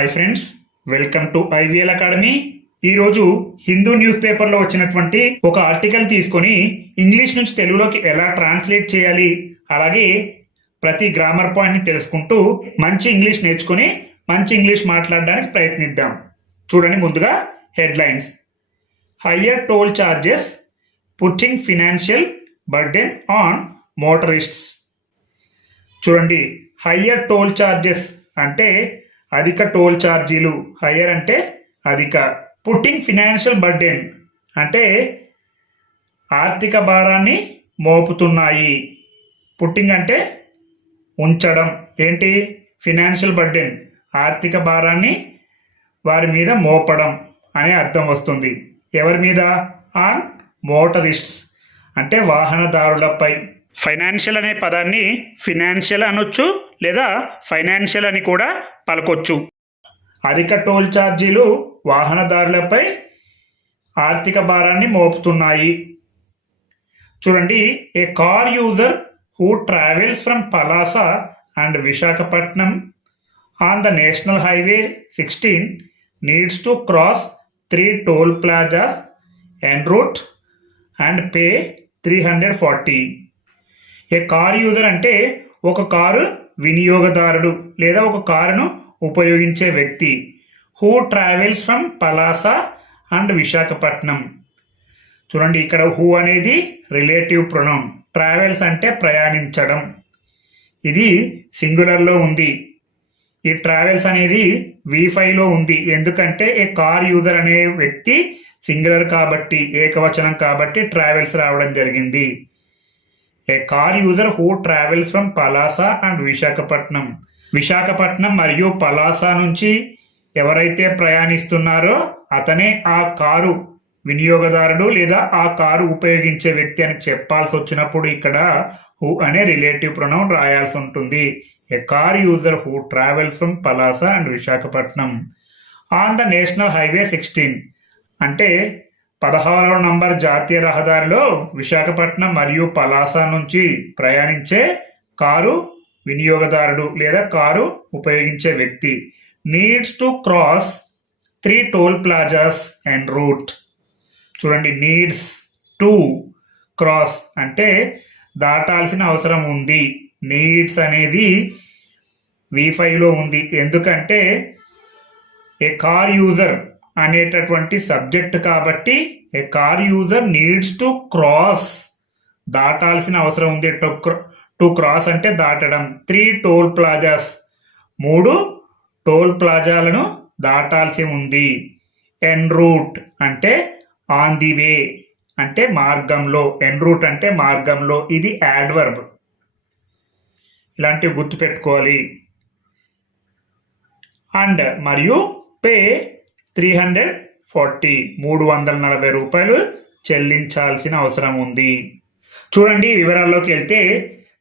Hi friends welcome to IVL academy ఈరోజు Hindu news పేపర్లో వచ్చినటువంటి ఒక ఆర్టికల్ తీసుకొని ఇంగ్లీష్ నుంచి తెలుగులోకి ఎలా ట్రాన్స్లేట్ చేయాలి అలాగే ప్రతి గ్రామర్ పాయింట్ని తెలుసుకుంటూ మంచి ఇంగ్లీష్ నేర్చుకుని మంచి ఇంగ్లీష్ మాట్లాడడానికి ప్రయత్నిద్దాం. చూడండి ముందుగా headlines higher toll charges putting financial burden on motorists చూడండి హయ్యర్ టోల్ చార్జెస్ అంటే అధిక టోల్ ఛార్జీలు హయ్యర్ అంటే అధిక. పుట్టింగ్ ఫినాన్షియల్ బర్డెన్ అంటే ఆర్థిక భారాన్ని మోపుతున్నాయి. పుట్టింగ్ అంటే ఉంచడం. ఏంటి? ఫినాన్షియల్ బర్డెన్ ఆర్థిక భారాన్ని వారి మీద మోపడం అనే అర్థం వస్తుంది. ఎవరి మీద? ఆన్ మోటరిస్ట్స్ అంటే వాహనదారులపై. ఫైనాన్షియల్ అనే పదాన్ని ఫినాన్షియల్ అనొచ్చు లేదా ఫైనాన్షియల్ అని కూడా పలకొచ్చు. అధిక టోల్ ఛార్జీలు వాహనదారులపై ఆర్థిక భారాన్ని మోపుతున్నాయి. చూడండి a car user who travels from Palasa and Visakhapatnam on the national highway sixteen needs to cross three toll plazas en route and pay three hundred forty. A car user అంటే ఒక car వినియోగదారుడు లేదా ఒక కారును ఉపయోగించే వ్యక్తి. Who travels from Palasa and Visakhapatnam చూడండి ఇక్కడ హూ అనేది రిలేటివ్ ప్రొనౌన్ ట్రావెల్స్ అంటే ప్రయాణించడం. ఇది సింగులర్లో ఉంది. ఈ ట్రావెల్స్ అనేది వి ఉంది. ఎందుకంటే ఏ కార్ యూజర్ అనే వ్యక్తి సింగులర్ కాబట్టి ఏకవచనం కాబట్టి ట్రావెల్స్ రావడం జరిగింది. A car user who travels from Palasa and Visakhapatnam Visakhapatnam మరియు పలాస నుంచి ఎవరైతే ప్రయాణిస్తున్నారో అతనే ఆ కారు వినియోగదారుడు లేదా ఆ కారు ఉపయోగించే వ్యక్తి అని చెప్పాల్సి వచ్చినప్పుడు ఇక్కడ హూ అనే రిలేటివ్ ప్రొనౌన్ రాయాల్సి ఉంటుంది. A car user who travels from Palasa and Visakhapatnam on the national highway sixteen అంటే పదహారవ నంబర్ జాతీయ రహదారిలో విశాఖపట్నం మరియు పలాస నుంచి ప్రయాణించే కారు వినియోగదారుడు లేదా కారు ఉపయోగించే వ్యక్తి. Needs to cross three toll plazas and route చూడండి నీడ్స్ టు క్రాస్ అంటే దాటాల్సిన అవసరం ఉంది. నీడ్స్ అనేది వి ఫైవ్లో ఉంది. ఎందుకంటే ఏ కార్ యూజర్ అనేటటువంటి సబ్జెక్ట్ కాబట్టి a car user needs to cross. దాటాల్సిన అవసరం ఉంది. టు క్రాస్ అంటే దాటడం. Three toll plazas. మూడు టోల్ ప్లాజాలను దాటాల్సి ఉంది. ఎన్ రూట్ అంటే ఆన్ ది వే అంటే మార్గంలో. ఎన్ రూట్ అంటే మార్గంలో. ఇది యాడ్వర్బ్ ఇలాంటివి గుర్తుపెట్టుకోవాలి. అండ్ మరియు పే త్రీ హండ్రెడ్ ఫార్టీ మూడు వందల నలభై రూపాయలు చెల్లించాల్సిన అవసరం ఉంది. చూడండి వివరాల్లోకి వెళ్తే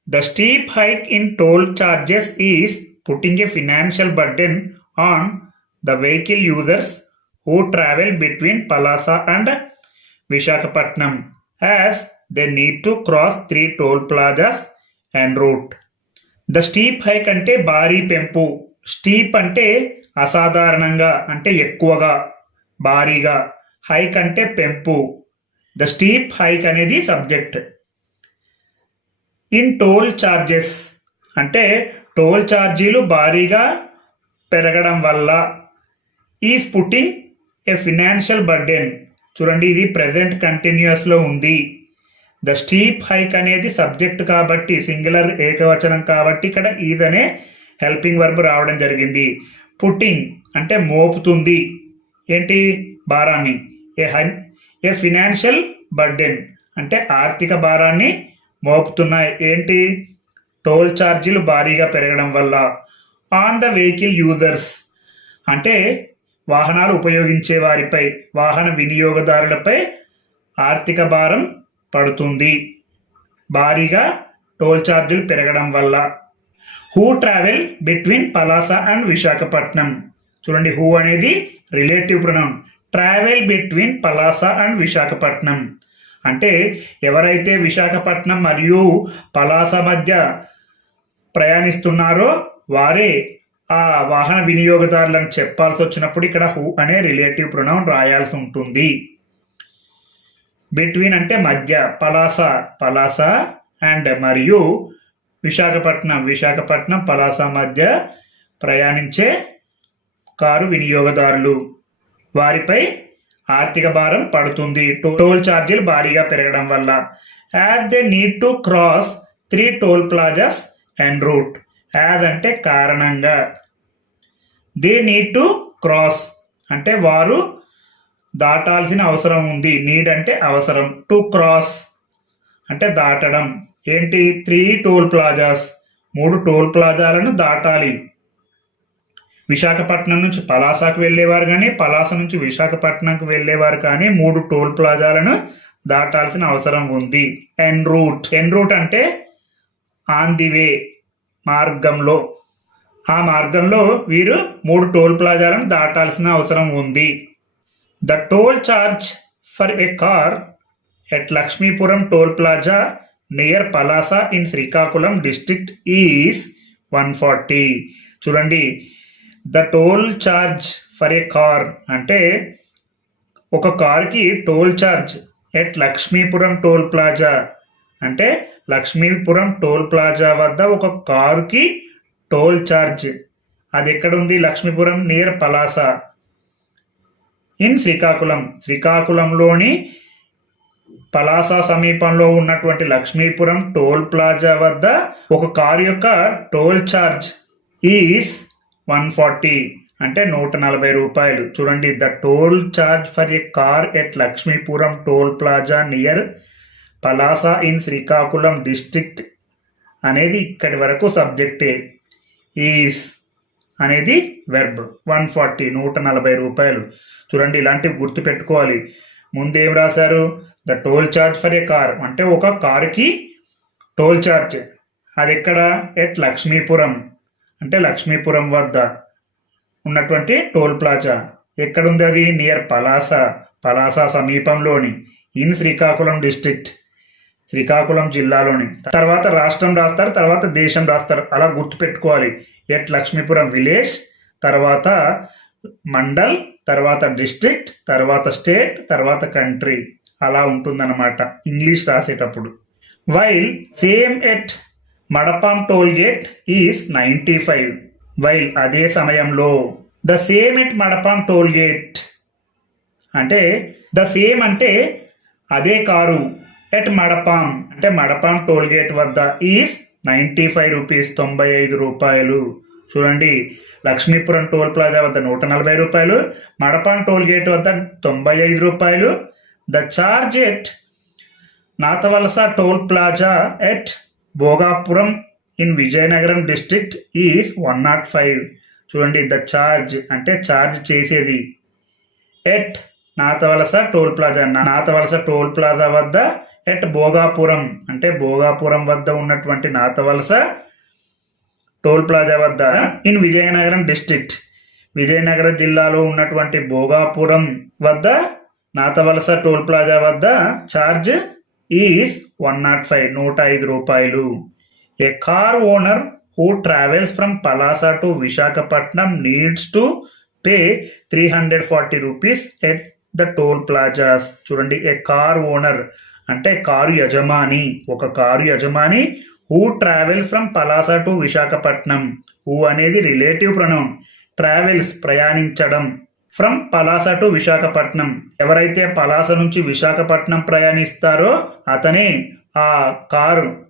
the steep hike in toll charges is putting a financial burden on the vehicle users who travel between Palasa and Visakhapatnam as they need to cross three toll plazas and route. The steep hike అంటే భారీ పెంపు. Steep అంటే అసాధారణంగా అంటే ఎక్కువగా భారీగా hike అంటే పెంపు. ద స్టీప్ హైక్ అనేది సబ్జెక్ట్ ఇన్ టోల్ చార్జెస్ అంటే టోల్ ఛార్జీలు భారీగా పెరగడం వల్ల ఈ పుట్టింగ్ ఏ ఫినాన్షియల్ బర్డెన్ చూడండి ఇది ప్రజెంట్ కంటిన్యూస్లో ఉంది. ద స్టీప్ హైక్ అనేది సబ్జెక్ట్ కాబట్టి సింగులర్ ఏకవచనం కాబట్టి ఇక్కడ ఈదనే హెల్పింగ్ వర్బ్ రావడం జరిగింది. పుట్టింగ్ అంటే మోపుతుంది. ఏంటి? భారాన్ని. ఏ హన్ ఏ ఫినాన్షియల్ బర్డెన్ అంటే ఆర్థిక భారాన్ని మోపుతున్నాయి. ఏంటి? టోల్ ఛార్జీలు భారీగా పెరగడం వల్ల. ఆన్ ద వెహికల్ యూజర్స్ అంటే వాహనాలు ఉపయోగించే వారిపై వాహన వినియోగదారులపై ఆర్థిక భారం పడుతుంది. భారీగా టోల్ ఛార్జీలు పెరగడం వల్ల. Who travel between Palasa and Visakhapatnam చూడండి హూ అనేది relative pronoun travel between Palasa and Visakhapatnam అంటే ఎవరైతే విశాఖపట్నం మరియు పలాస మధ్య ప్రయాణిస్తున్నారో వారే ఆ వాహన వినియోగదారులను చెప్పాల్సి వచ్చినప్పుడు ఇక్కడ హూ అనే రిలేటివ్ ప్రొనౌన్ రాయాల్సి ఉంటుంది. బిట్వీన్ అంటే మధ్య పలాస పలాస అండ్ మరియు విశాఖపట్నం విశాఖపట్నం పలాస మధ్య ప్రయాణించే కారు వినియోగదారులు. వారిపై ఆర్థిక భారం పడుతుంది. టోల్ ఛార్జీలు భారీగా పెరగడం వల్ల. As they need to cross three toll plazas and route. As అంటే కారణంగా. దే నీడ్ టు క్రాస్ అంటే వారు దాటాల్సిన అవసరం ఉంది. నీడ్ అంటే అవసరం. టు క్రాస్ అంటే దాటడం. ఏంటి? Three toll plazas. మూడు టోల్ ప్లాజాలను దాటాలి. విశాఖపట్నం నుంచి పలాసకు వెళ్ళేవారు కానీ పలాస నుంచి విశాఖపట్నంకు వెళ్ళేవారు కానీ మూడు టోల్ ప్లాజాలను దాటాల్సిన అవసరం ఉంది. ఎన్ రూట్ ఎన్ రూట్ అంటే ఆన్ ది వే మార్గంలో. ఆ మార్గంలో వీరు మూడు టోల్ ప్లాజాలను దాటాల్సిన అవసరం ఉంది. The toll charge for a car at Lakshmipuram toll plaza near Palasa in Srikakulam district is one forty చూడండి the toll charge for a car అంటే ఒక కార్కి toll charge at Lakshmipuram toll plaza అంటే Lakshmipuram toll plaza వద్ద ఒక కారుకి toll charge అది ఎక్కడ ఉంది? లక్ష్మీపురం నియర్ పలాస ఇన్ శ్రీకాకుళం శ్రీకాకుళంలోని పలాస సమీపంలో ఉన్నటువంటి లక్ష్మీపురం టోల్ ప్లాజా వద్ద ఒక కారు యొక్క toll charge is one forty అంటే నూట నలభై రూపాయలు. చూడండి the toll charge for a car at Lakshmipuram toll plaza near Palasa in Srikakulam district అనేది ఇక్కడి వరకు సబ్జెక్టే. ఈస్ అనేది వెర్బ్. వన్ ఫార్టీ నూట నలభై రూపాయలు. చూడండి ఇలాంటివి గుర్తు పెట్టుకోవాలి ముందేం రాశారు? The toll charge for a car అంటే ఒక కారుకి టోల్ చార్జ్ అది ఎక్కడ ఎట్ లక్ష్మీపురం అంటే లక్ష్మీపురం వద్ద ఉన్నటువంటి టోల్ ప్లాజా ఎక్కడుంది అది? నియర్ పలాస పలాస సమీపంలోని. ఇన్ శ్రీకాకుళం డిస్ట్రిక్ట్ శ్రీకాకుళం జిల్లాలోని. తర్వాత రాష్ట్రం రాస్తారు తర్వాత దేశం రాస్తారు. అలా గుర్తుపెట్టుకోవాలి. ఎట్ లక్ష్మీపురం విలేజ్ తర్వాత మండల్ తర్వాత డిస్ట్రిక్ట్ తర్వాత స్టేట్ తర్వాత కంట్రీ. అలా ఉంటుందన్నమాట. ఇంగ్లీష్ రాసేటప్పుడు. While same at Madapam toll gate is ninety five while అదే సమయంలో the same at Madapam toll gate అంటే ద సేమ్ అంటే అదే కారు ఎట్ మడపాం అంటే మడపాం టోల్ గేట్ వద్ద ఈస్ నైంటీ ఫైవ్ రూపీస్ తొంభై ఐదు రూపాయలు. చూడండి లక్ష్మీపురం టోల్ ప్లాజా వద్ద నూట నలభై రూపాయలు మడపాన్ టోల్ గేట్ వద్ద తొంభై ఐదు రూపాయలు the charge at Natavalasa toll plaza at Bhogapuram in Vizianagaram district is one nought five. చూడండి ద చార్జ్ అంటే చార్జ్ చేసేది. At Natavalasa toll plaza Natavalasa toll plaza వద్ద ఎట్ భోగాపురం అంటే భోగాపురం వద్ద ఉన్నటువంటి నాతవలస టోల్ ప్లాజా వద్ద ఇన్ విజయనగరం డిస్ట్రిక్ట్. విజయనగరం జిల్లాలో ఉన్నటువంటి భోగాపురం వద్ద నాతవలస టోల్ ప్లాజా వద్ద charge is one nought five నూట ఐదు రూపాయలు. A car owner who travels from Palasa to Visakhapatnam needs to pay three hundred forty rupees at the toll plazas. చూడండి a car owner అంటే car యజమాని ఒక car యజమాని who travels from Palasa to Visakhapatnam who అనేది relative pronoun travels ప్రయాణించడం. From Palasa to Visakhapatnam ఎవరైతే పలాస నుంచి విశాఖపట్నం ప్రయాణిస్తారో అతనే ఆ కారు.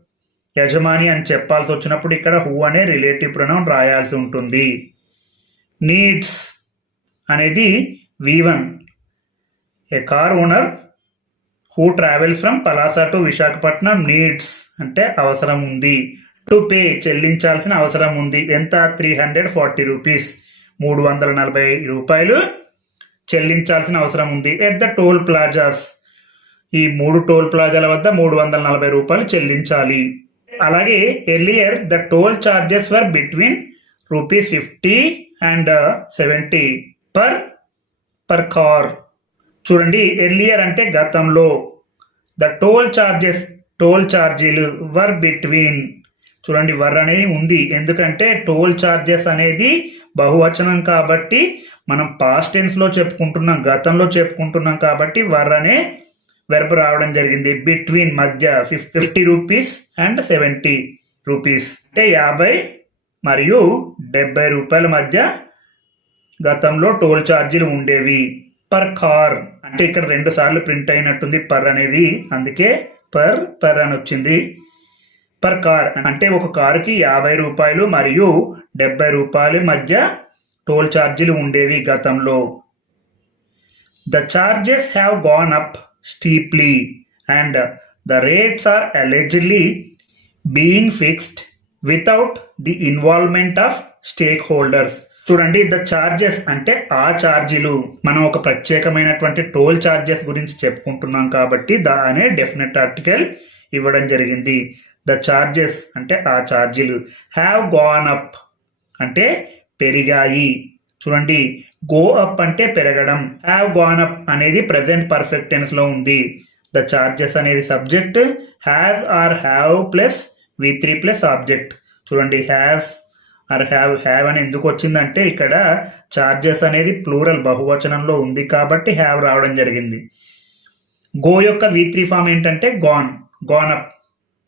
యజమాని అని చెప్పాల్సి వచ్చినప్పుడు ఇక్కడ హూ అనే రిలేటివ్ ప్రొనౌన్ రాయాల్సి ఉంటుంది. నీడ్స్ అనేది V one a car owner who travels from Palasa to Visakhapatnam needs అంటే అవసరం ఉంది. టు పే చెల్లించాల్సిన అవసరం ఉంది. ఎంత? త్రీ హండ్రెడ్ ఫార్టీ రూపీస్ మూడు వందల నలభై రూపాయలు చెల్లించాల్సిన అవసరం ఉంది. ఎట్ ద టోల్ ప్లాజాస్ ఈ మూడు టోల్ ప్లాజాల వద్ద మూడు వందల నలభై రూపాయలు చెల్లించాలి. అలాగే earlier the toll charges were between rupees fifty and seventy per per car చూడండి ఎర్లియర్ అంటే గతంలో. ద టోల్ చార్జెస్ టోల్ ఛార్జీలు వర్ బిట్వీన్ చూడండి వర్ అనేది ఉంది. ఎందుకంటే టోల్ చార్జెస్ అనేది బహువచనం కాబట్టి మనం పాస్ట్ టెన్స్లో చెప్పుకుంటున్నాం గతంలో చెప్పుకుంటున్నాం కాబట్టి వర్ అనే వెర్బ్ రావడం జరిగింది. బిట్వీన్ మధ్య fifty rupees and seventy rupees అంటే యాభై మరియు డెబ్బై రూపాయల మధ్య గతంలో టోల్ ఛార్జీలు ఉండేవి. పర్ కార్ అంటే ఇక్కడ రెండు సార్లు ప్రింట్ అయినట్టుంది పర్ అనేది. అందుకే పర్ పర్ అని వచ్చింది. పర్ కార్ అంటే ఒక కారుకి యాభై రూపాయలు మరియు డెబ్బై రూపాయల మధ్య టోల్ ఛార్జీలు ఉండేవి గతంలో. The charges have gone up steeply and the rates are allegedly being fixed without the involvement of stakeholders చూడండి ద చార్జెస్ అంటే ఆ ఛార్జీలు మనం ఒక ప్రత్యేకమైనటువంటి టోల్ చార్జెస్ గురించి చెప్పుకుంటున్నాం కాబట్టి ద అనే డెఫినెట్ ఆర్టికల్ ఇవ్వడం జరిగింది. ద ఛార్జెస్ అంటే ఆ ఛార్జీలు హ్యావ్ గోన్ అప్ అంటే పెరిగాయి. చూడండి గో అప్ అంటే పెరగడం. హ్యావ్ గోన్ అప్ అనేది ప్రెసెంట్ పర్ఫెక్ట్ టెన్స్లో ఉంది. ద ఛార్జెస్ అనేది subject has or have plus V three plus object చూడండి హ్యాస్ ఆర్ హ్యావ్ హ్యావ్ అని ఎందుకు వచ్చిందంటే ఇక్కడ చార్జెస్ అనేది ప్లూరల్ బహువచనంలో ఉంది కాబట్టి హ్యావ్ రావడం జరిగింది. గో యొక్క వి త్రీ ఫామ్ ఏంటంటే గాన్ గాన్ అప్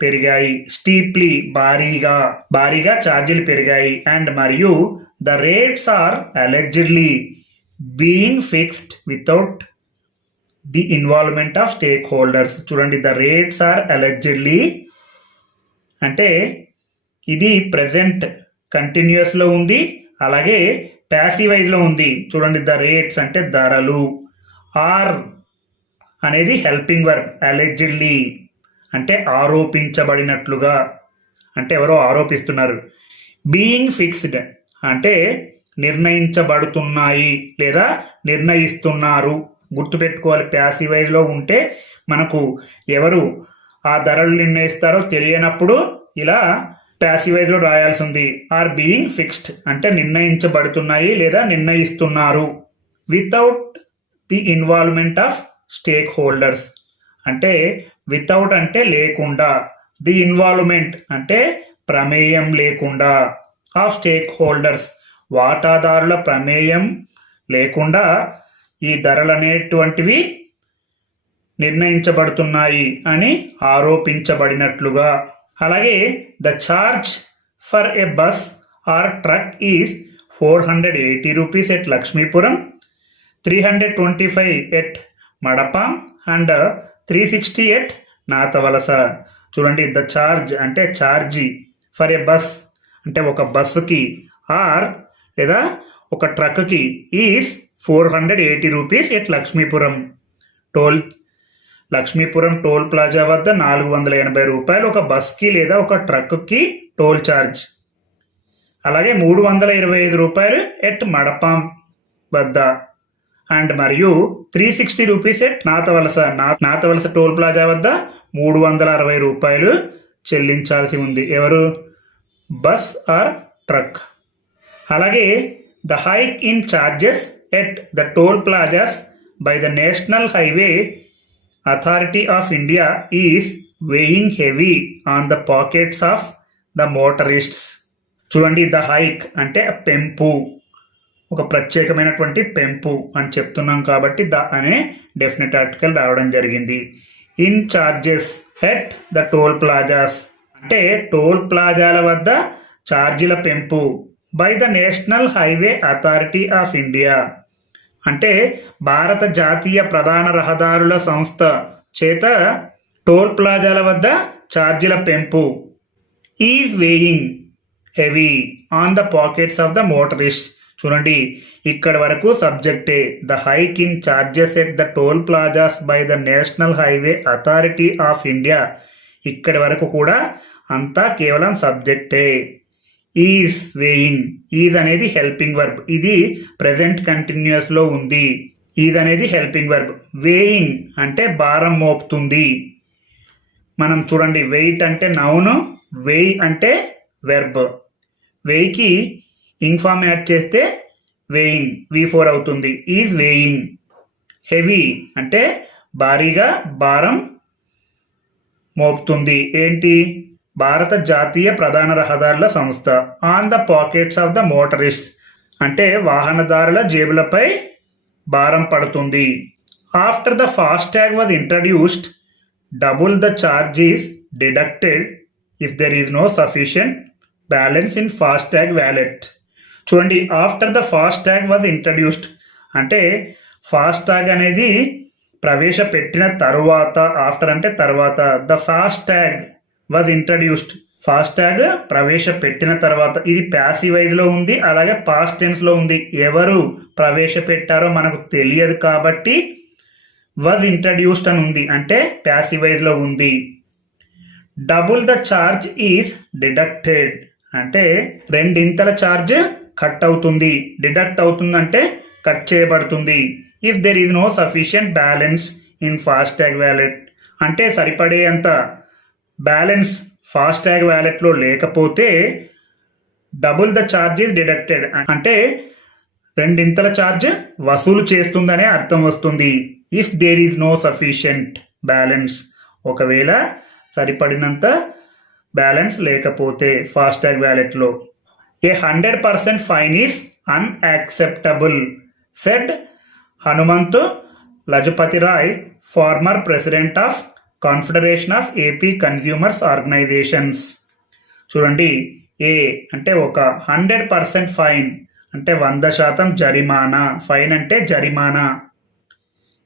పెరిగాయి. స్టీప్లీ భారీగా భారీగా ఛార్జీలు పెరిగాయి. అండ్ మరియు the rates are allegedly being fixed without the involvement of stakeholders చూడండి ద రేట్స్ ఆర్ అలెజిడ్లీ అంటే ఇది ప్రజెంట్ కంటిన్యూస్లో ఉంది అలాగే ప్యాసివైజ్లో ఉంది. చూడండి ద రేట్స్ అంటే ధరలు. ఆర్ అనేది హెల్పింగ్ వర్క్ అలెజిడ్లీ అంటే ఆరోపించబడినట్లుగా. అంటే ఎవరో ఆరోపిస్తున్నారు. బీయింగ్ ఫిక్స్డ్ అంటే నిర్ణయించబడుతున్నాయి లేదా నిర్ణయిస్తున్నారు. గుర్తుపెట్టుకోవాలి ప్యాసివైజ్లో ఉంటే మనకు ఎవరు ఆ ధరలు నిర్ణయిస్తారో తెలియనప్పుడు ఇలా ప్యాసివైజ్లో రాయాల్సి ఉంది ఆర్ బీయింగ్ ఫిక్స్డ్ అంటే నిర్ణయించబడుతున్నాయి లేదా నిర్ణయిస్తున్నారు. Without the involvement of stakeholders అంటే వితౌట్ అంటే లేకుండా. ది ఇన్వాల్వ్మెంట్ అంటే ప్రమేయం లేకుండా. ఆఫ్ స్టేక్ హోల్డర్స్ వాటాదారుల ప్రమేయం లేకుండా ఈ ధరలు అనేటువంటివి నిర్ణయించబడుతున్నాయి అని ఆరోపించబడినట్లుగా. అలాగే the charge for a bus or truck is four hundred eighty rupees at Lakshmipuram three hundred twenty five at Madapam and three sixty at Nathavalasa చూడండి ద చార్జ్ అంటే ఛార్జీ ఫర్ ఎ బస్ అంటే ఒక బస్సుకి. ఆర్ లేదా ఒక ట్రక్కి is four hundred eighty rupees at Lakshmipuram. Toll Lakshmipuram toll plaza వద్ద నాలుగు వందల ఎనభై రూపాయలు ఒక బస్కి లేదా ఒక ట్రక్కి టోల్ ఛార్జ్ అలాగే మూడు వందల ఇరవై ఐదు రూపాయలు ఎట్ మడపాం వద్ద. అండ్ మరియు three sixty rupees at Nathavalasa నా- నాతవలస టోల్ ప్లాజా వద్ద మూడు వందల అరవై రూపాయలు చెల్లించాల్సి ఉంది. ఎవరు? Bus or truck. అలాగే the hike in charges at the toll plazas by the national highway authority of India is weighing heavy on the pockets of the motorists చూడండి ద హైక్ అంటే పెంపు. ఒక ప్రత్యేకమైనటువంటి పెంపు అని చెప్తున్నాం కాబట్టి ద అనే డెఫినెట్ ఆర్టికల్ రావడం జరిగింది. In charges at the toll plazas అంటే టోల్ ప్లాజాల వద్ద ఛార్జీల పెంపు. By the national highway authority of India అంటే భారత జాతీయ ప్రధాన రహదారుల సంస్థ చేత టోల్ ప్లాజాల వద్ద ఛార్జీల పెంపు. Is weighing heavy on the pockets of the motorist. చూడండి ఇక్కడ వరకు సబ్జెక్టే. The hike in charges at the toll plazas by the national highway authority of India. ఇక్కడి వరకు కూడా అంతా కేవలం సబ్జెక్టే. Is weighing. ఈజ్ అనేది హెల్పింగ్ వర్బ్. ఇది ప్రజెంట్ కంటిన్యూస్లో ఉంది. ఈజ్ అనేది హెల్పింగ్ వర్బ్. వేయింగ్ అంటే భారం మోపుతుంది. మనం చూడండి వెయిట్ అంటే నౌను వెయ్ అంటే వెర్బ్. వెయ్యికి ఇన్ఫామ్ యాడ్ చేస్తే వేయింగ్ వి ఫోర్ అవుతుంది. Is weighing. హెవీ అంటే భారీగా భారం మోపుతుంది. ఏంటి? భారత జాతీయ ప్రధాన రహదారుల సంస్థ. On the pockets of the motorist అంటే వాహనదారుల జేబులపై భారం పడుతుంది. After the FASTag was introduced double the charges deducted if there is no sufficient balance in FASTag wallet చూడండి after the FASTag was introduced అంటే ఫాస్ట్ ట్యాగ్ అనేది ప్రవేశపెట్టిన తరువాత ఆఫ్టర్ అంటే తర్వాత the FASTag was introduced FASTag ప్రవేశపెట్టిన తర్వాత ఇది ప్యాసివైజ్లో ఉంది అలాగే పాస్ట్ టెన్స్లో ఉంది. ఎవరు ప్రవేశపెట్టారో మనకు తెలియదు కాబట్టి వాజ్ ఇంట్రడ్యూస్డ్ అని ఉంది. అంటే ప్యాసివైజ్లో ఉంది. Double the charge is deducted అంటే రెండింతల ఛార్జ్ కట్ అవుతుంది. డిడక్ట్ అవుతుందంటే కట్ చేయబడుతుంది. If there is no sufficient balance in FASTag wallet అంటే సరిపడేంత బ్యాలెన్స్ ఫాస్టాగ్ వ్యాలెట్లో లేకపోతే డబుల్ ద ఛార్జీస్ డిడక్టెడ్. అంటే రెండింతల ఛార్జ్ వసూలు చేస్తుందనే అర్థం వస్తుంది. If there is no sufficient balance ఒకవేళ సరిపడినంత బ్యాలెన్స్ లేకపోతే FASTag వ్యాలెట్లో. A hundred percent fine is unacceptable said Hanumanthu Lajapathi Rai former president of confederation of AP consumers organisations చూడండి ఏ అంటే ఒక హండ్రెడ్ పర్సెంట్ ఫైన్ అంటే వంద శాతం జరిమానా. ఫైన్ అంటే జరిమానా.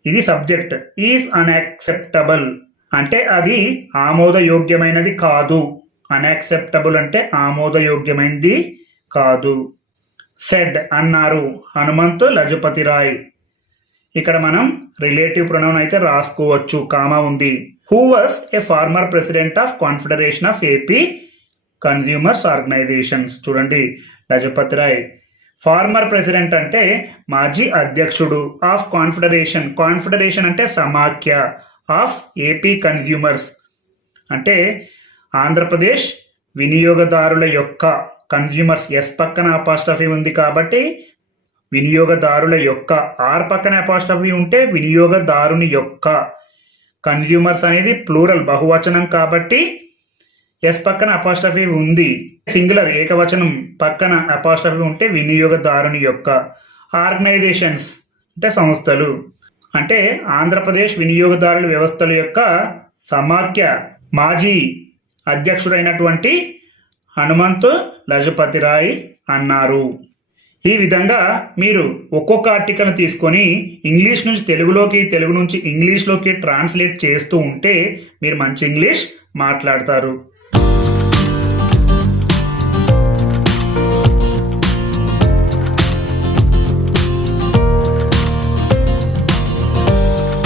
ఇది సబ్జెక్ట్ ఈజ్ అన్యాక్సెప్టబుల్ అంటే అది ఆమోదయోగ్యమైనది కాదు. అన్యాక్సెప్టబుల్ అంటే ఆమోదయోగ్యమైనది కాదు. సెడ్ అన్నారు హనుమంతు లజపతి రాయ్ ఇక్కడ మనం రిలేటివ్ ప్రొనౌన్ అయితే రాసుకోవచ్చు. కామా ఉంది. Who was a former president of confederation of AP consumers organisations చూడండి. లజపతి రాయ్ ఫార్మర్ ప్రెసిడెంట్ అంటే మాజీ అధ్యక్షుడు ఆఫ్ కాన్ఫెడరేషన్ కాన్ఫెడరేషన్ అంటే సమాఖ్య ఆఫ్ ఏపీ కన్జ్యూమర్స్ అంటే ఆంధ్రప్రదేశ్ వినియోగదారుల యొక్క కన్జ్యూమర్స్ ఎస్ పక్కన అపాస్టఫీ ఉంది కాబట్టి వినియోగదారుల యొక్క ఆర్ పక్కన అపాస్టఫీ ఉంటే వినియోగదారుని యొక్క కన్జ్యూమర్స్ అనేది ప్లూరల్ బహువచనం కాబట్టి ఎస్ పక్కన అపాస్టఫీ ఉంది. సింగులర్ ఏకవచనం పక్కన అపాస్టఫీ ఉంటే వినియోగదారుని యొక్క ఆర్గనైజేషన్స్ అంటే సంస్థలు. అంటే ఆంధ్రప్రదేశ్ వినియోగదారుల వ్యవస్థల యొక్క సమాఖ్య మాజీ అధ్యక్షుడైనటువంటి హనుమంతు లజపతిరాయ్ అన్నారు. ఈ విధంగా మీరు ఒక్కొక్క ఆర్టికల్ తీసుకొని ఇంగ్లీష్ నుంచి తెలుగులోకి తెలుగు నుంచి ఇంగ్లీష్లోకి ట్రాన్స్లేట్ చేస్తూ ఉంటే మీరు మంచి ఇంగ్లీష్ మాట్లాడతారు.